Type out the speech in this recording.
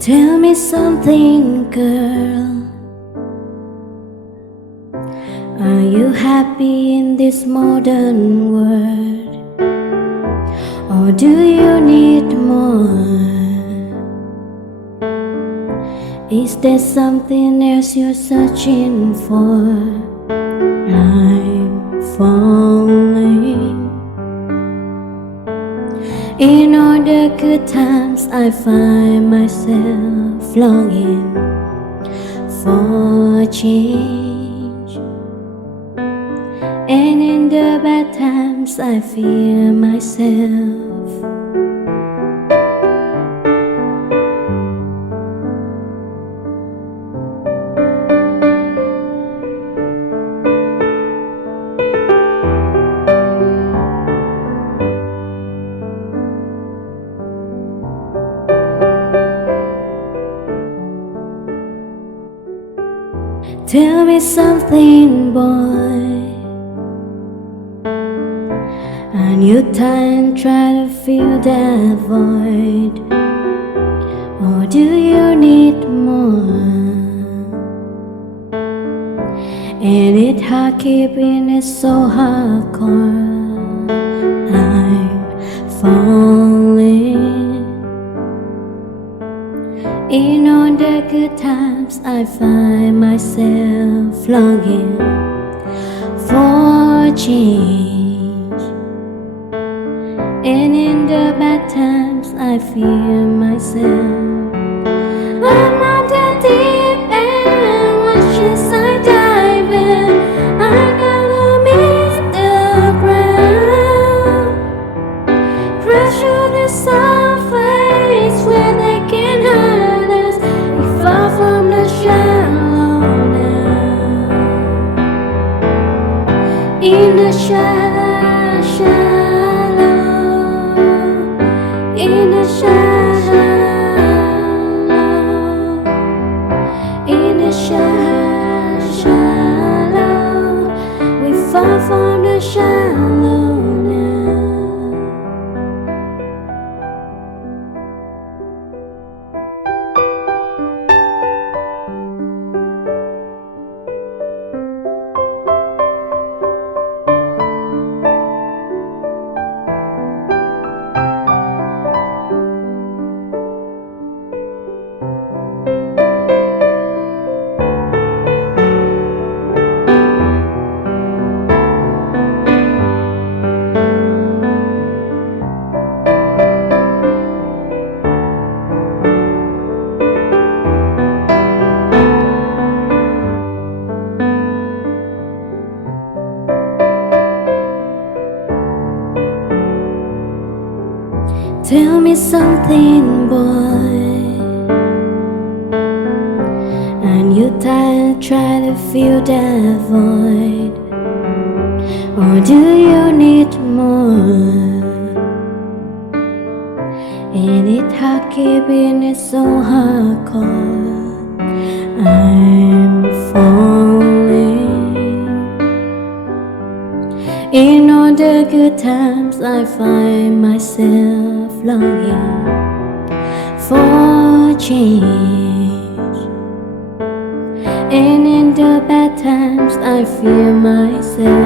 Tell me something, girl. Are you happy in this modern world? Or do you need more? Is there something else you're searching for? I'm falling. In all the good times I find myself longing for change, and in the bad times I fear myself. Tell me something, boy. And you try to fill that void, or do you need more? And it hard keeping it so hardcore. I'm falling. In all the good times I find myself longing for change, and in the bad times I fear myself. I'm on the deep end, watch as I dive in. I gotta miss the ground, crash on the surface where they can hurt us. We fall from the shallow now, in the shallow, in the shallow, in the shallow. We fall from the shallow now. Tell me something, boy. And you try to fill that void, or do you need more? And it hard keeping it so hardcore. I'm falling. In all the good times I find myself longing for change, and in the bad times I fear myself.